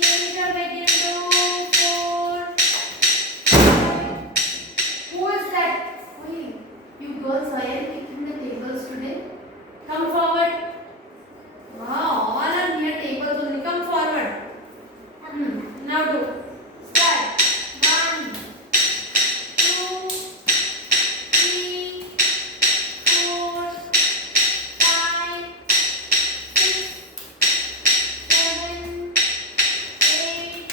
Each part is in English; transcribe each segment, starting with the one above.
Change your weight into 4, 5. Who is that? Wait, you girls, why are you kicking the tables today? Come forward. Wow, all are near tables only. Come forward. Now do. Start. 1, 2, 3, 4, 5, 6, 7, 8,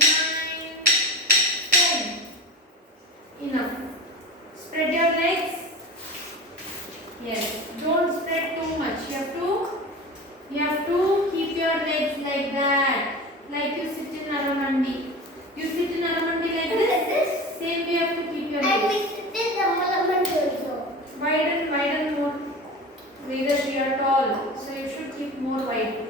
9, 10. Enough. Spread your legs. Yes. Don't spread too much. You have to keep your legs like that. Like you sit in Naramandi. You sit in Naramandi like this. Same way you have to keep your And we legs. sit in Naramandi also. Widen more. Either you are tall, so you should keep more wide.